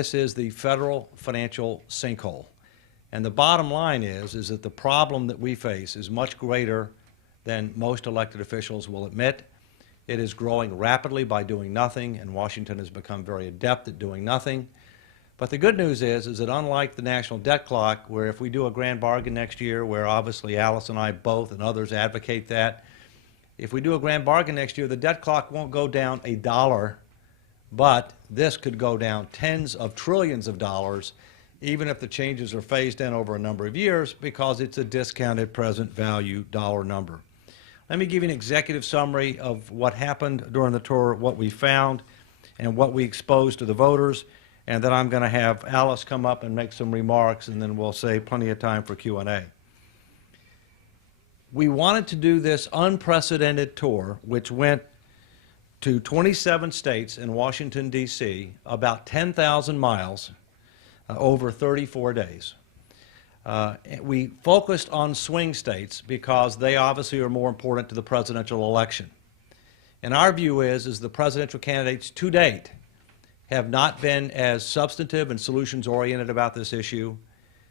This is the federal financial sinkhole. And the bottom line is that the problem that we face is much greater than most elected officials will admit. It is growing rapidly by doing nothing, and Washington has become very adept at doing nothing. But the good news is that unlike the national debt clock, where if we do a grand bargain next year, where obviously Alice and I both and others advocate that, if we do a grand bargain next year, the debt clock won't go down $1, but this could go down tens of trillions of dollars, even if the changes are phased in over a number of years, because it's a discounted present value dollar number. Let me give you an executive summary of what happened during the tour, what we found, and what we exposed to the voters, and then I'm going to have Alice come up and make some remarks, and then we'll save plenty of time for Q&A. We wanted to do this unprecedented tour, which went to 27 states and Washington, D.C., about 10,000 miles over 34 days. We focused on swing states because they obviously are more important to the presidential election. And our view is the presidential candidates to date have not been as substantive and solutions-oriented about this issue,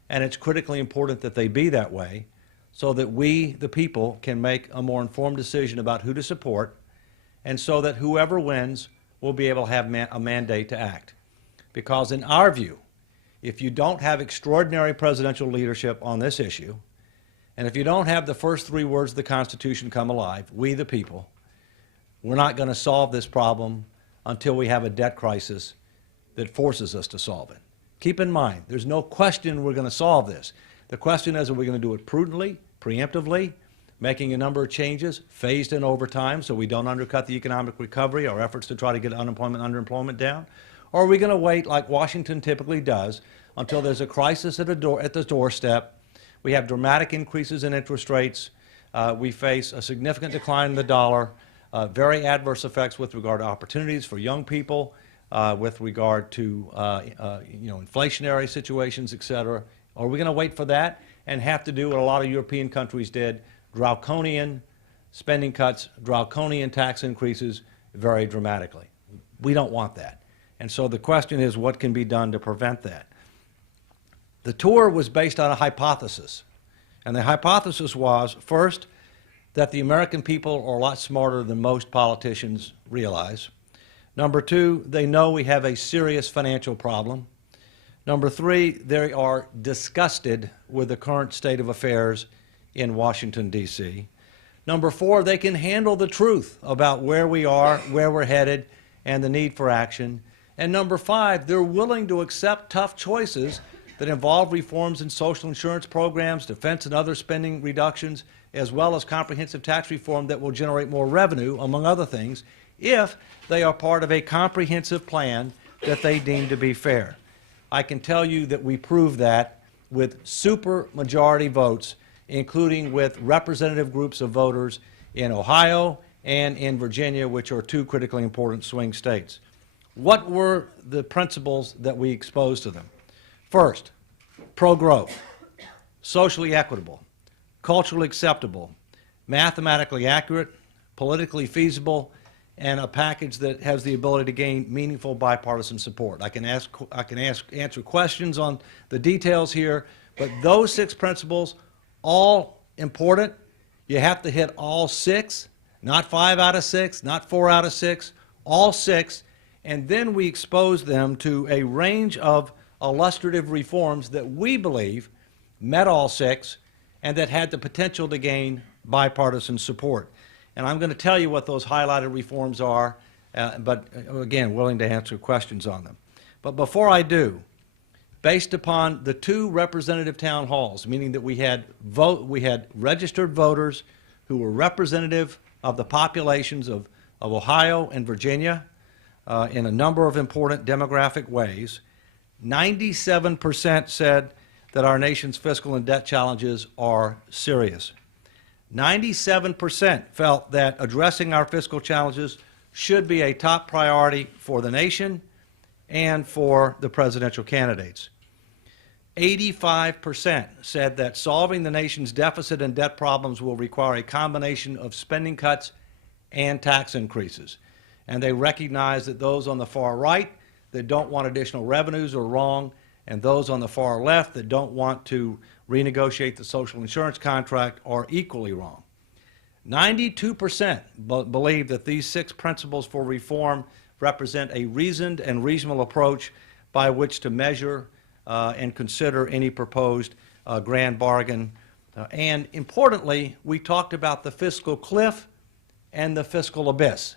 and it's critically important that they be that way so that we, the people, can make a more informed decision about who to support, and so that whoever wins will be able to have a mandate to act. Because in our view, if you don't have extraordinary presidential leadership on this issue, and if you don't have the first 3 words of the Constitution come alive, we the people, we're not going to solve this problem until we have a debt crisis that forces us to solve it. Keep in mind, there's no question we're going to solve this. The question is, are we going to do it prudently, preemptively, making a number of changes, phased in over time so we don't undercut the economic recovery, our efforts to try to get unemployment, underemployment down? Or are we going to wait, like Washington typically does, until there's a crisis at the doorstep, we have dramatic increases in interest rates, we face a significant decline in the dollar, very adverse effects with regard to opportunities for young people, with regard to inflationary situations, et cetera. Are we going to wait for that and have to do what a lot of European countries did, draconian spending cuts, draconian tax increases very dramatically? We don't want that. And so the question is, what can be done to prevent that? The tour was based on a hypothesis. And the hypothesis was, first, that the American people are a lot smarter than most politicians realize. Number 2, they know we have a serious financial problem. Number 3, they are disgusted with the current state of affairs in Washington, D.C. Number 4, they can handle the truth about where we are, where we're headed, and the need for action. And number 5, they're willing to accept tough choices that involve reforms in social insurance programs, defense and other spending reductions, as well as comprehensive tax reform that will generate more revenue, among other things, if they are part of a comprehensive plan that they deem to be fair. I can tell you that we proved that with super majority votes, including with representative groups of voters in Ohio and in Virginia, which are 2 critically important swing states. What were the principles that we exposed to them? First, pro-growth, socially equitable, culturally acceptable, mathematically accurate, politically feasible, and a package that has the ability to gain meaningful bipartisan support. I can answer questions on the details here, but those 6 principles, all important. You have to hit all 6, not 5 out of 6, not 4 out of 6, all 6. And then we expose them to a range of illustrative reforms that we believe met all 6 and that had the potential to gain bipartisan support. And I'm going to tell you what those highlighted reforms are, but again, willing to answer questions on them. But before I do, based upon the 2 representative town halls, meaning that we had registered voters who were representative of the populations of Ohio and Virginia, in a number of important demographic ways, 97% said that our nation's fiscal and debt challenges are serious. 97% felt that addressing our fiscal challenges should be a top priority for the nation and for the presidential candidates. 85% said that solving the nation's deficit and debt problems will require a combination of spending cuts and tax increases. And they recognize that those on the far right that don't want additional revenues are wrong, and those on the far left that don't want to renegotiate the social insurance contract are equally wrong. 92% believe that these 6 principles for reform represent a reasoned and reasonable approach by which to measure and consider any proposed grand bargain. And importantly, we talked about the fiscal cliff and the fiscal abyss.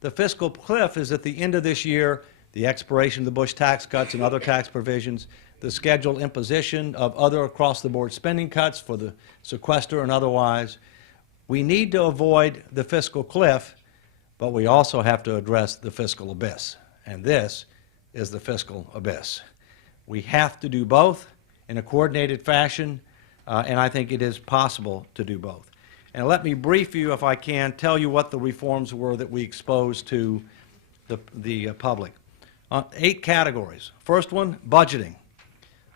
The fiscal cliff is at the end of this year, the expiration of the Bush tax cuts and other tax provisions, the scheduled imposition of other across-the-board spending cuts for the sequester and otherwise. We need to avoid the fiscal cliff, but we also have to address the fiscal abyss. And this is the fiscal abyss. We have to do both in a coordinated fashion, and I think it is possible to do both. And let me brief you, if I can, tell you what the reforms were that we exposed to the public. 8 categories. First one, budgeting.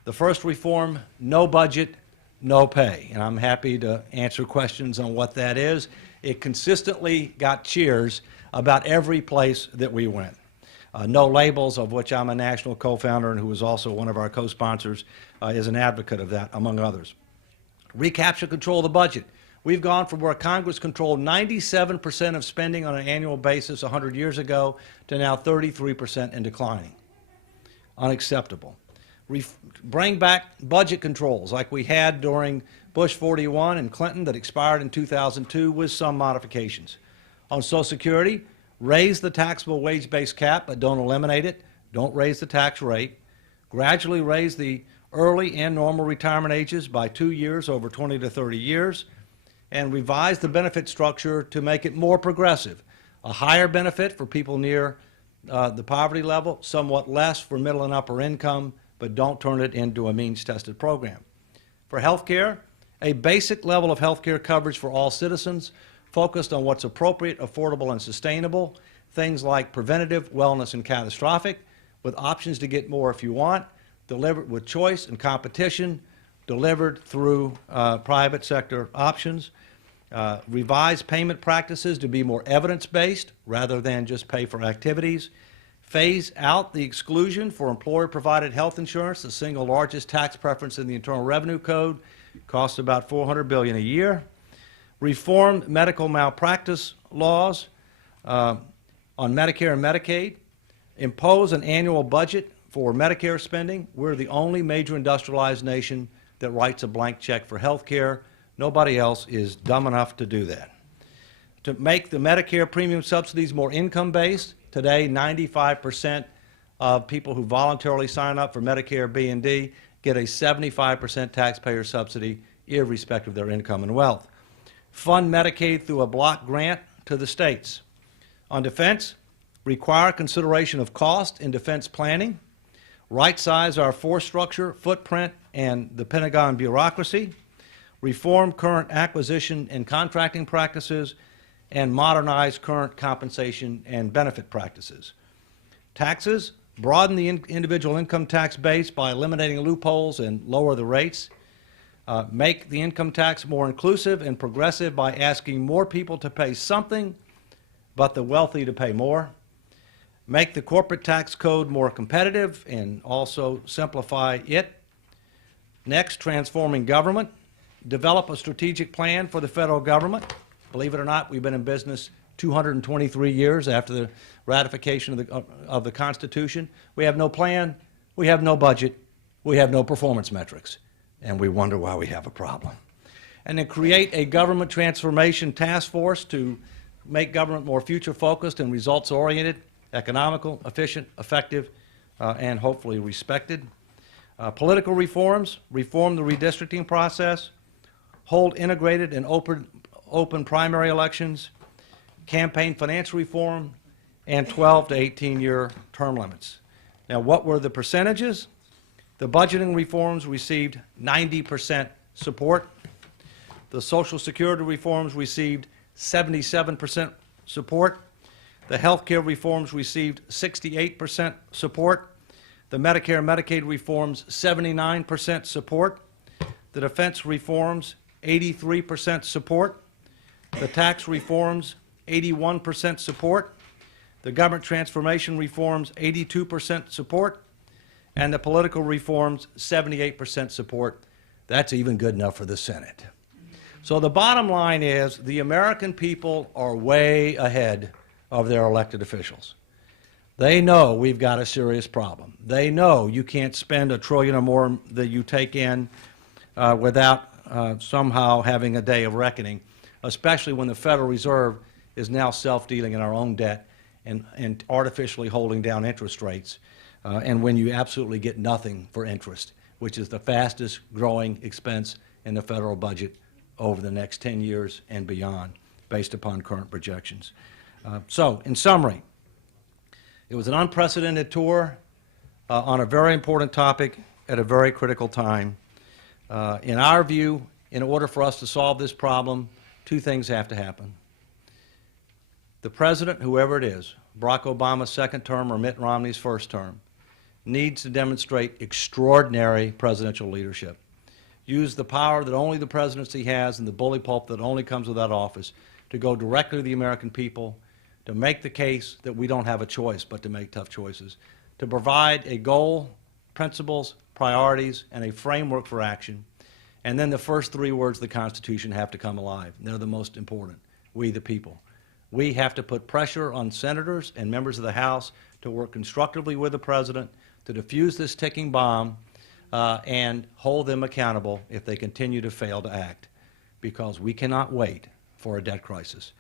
The first reform, no budget, no pay. And I'm happy to answer questions on what that is. It consistently got cheers about every place that we went. No labels, of which I'm a national co-founder and who is also one of our co-sponsors, is an advocate of that, among others. Recapture control of the budget. We've gone from where Congress controlled 97% of spending on an annual basis 100 years ago to now 33% and declining. Unacceptable. Bring back budget controls like we had during Bush 41 and Clinton that expired in 2002 with some modifications. On Social Security, raise the taxable wage-based cap, but don't eliminate it. Don't raise the tax rate. Gradually raise the early and normal retirement ages by 2 years over 20 to 30 years. And revise the benefit structure to make it more progressive. A higher benefit for people near the poverty level, somewhat less for middle and upper income, but don't turn it into a means-tested program. For health care, a basic level of health care coverage for all citizens, focused on what's appropriate, affordable, and sustainable, things like preventative, wellness, and catastrophic, with options to get more if you want, delivered with choice and competition, delivered through private sector options. Revise payment practices to be more evidence-based rather than just pay for activities. Phase out the exclusion for employer-provided health insurance, the single largest tax preference in the Internal Revenue Code. Costs about $400 billion a year. Reform medical malpractice laws on Medicare and Medicaid. Impose an annual budget for Medicare spending. We're the only major industrialized nation that writes a blank check for health care. Nobody else is dumb enough to do that. To make the Medicare premium subsidies more income-based, today 95% of people who voluntarily sign up for Medicare B and D get a 75% taxpayer subsidy, irrespective of their income and wealth. Fund Medicaid through a block grant to the states. On defense, require consideration of cost in defense planning. Right-size our force structure, footprint, and the Pentagon bureaucracy. Reform current acquisition and contracting practices, and modernize current compensation and benefit practices. Taxes, broaden the individual income tax base by eliminating loopholes and lower the rates. Make the income tax more inclusive and progressive by asking more people to pay something, but the wealthy to pay more. Make the corporate tax code more competitive and also simplify it. Next, transforming government. Develop a strategic plan for the federal government. Believe it or not, we've been in business 223 years after the ratification of the Constitution. We have no plan, we have no budget, we have no performance metrics, and we wonder why we have a problem. And then create a government transformation task force to make government more future-focused and results-oriented, economical, efficient, effective, and hopefully respected. Political reforms, reform the redistricting process, hold integrated and open primary elections, campaign finance reform, and 12 to 18-year term limits. Now, what were the percentages? The budgeting reforms received 90% support. The Social Security reforms received 77% support. The health care reforms received 68% support. The Medicare and Medicaid reforms, 79% support. The defense reforms, 83% support. The tax reforms, 81% support. The government transformation reforms, 82% support, and the political reforms, 78% support. That's even good enough for the Senate. So the bottom line is the American people are way ahead of their elected officials. They know we've got a serious problem. They know you can't spend $1 trillion or more that you take in without somehow having a day of reckoning, especially when the Federal Reserve is now self-dealing in our own debt and artificially holding down interest rates, and when you absolutely get nothing for interest, which is the fastest growing expense in the federal budget over the next 10 years and beyond, based upon current projections. So, in summary, it was an unprecedented tour on a very important topic at a very critical time. In our view, in order for us to solve this problem, two things have to happen. The president, whoever it is, Barack Obama's second term or Mitt Romney's first term, needs to demonstrate extraordinary presidential leadership. Use the power that only the presidency has and the bully pulp that only comes with that office to go directly to the American people, to make the case that we don't have a choice but to make tough choices, to provide a goal, principles, priorities, and a framework for action. And then the first three words of the Constitution have to come alive. They're the most important. We, the people. We have to put pressure on senators and members of the House to work constructively with the president to defuse this ticking bomb and hold them accountable if they continue to fail to act, because we cannot wait for a debt crisis.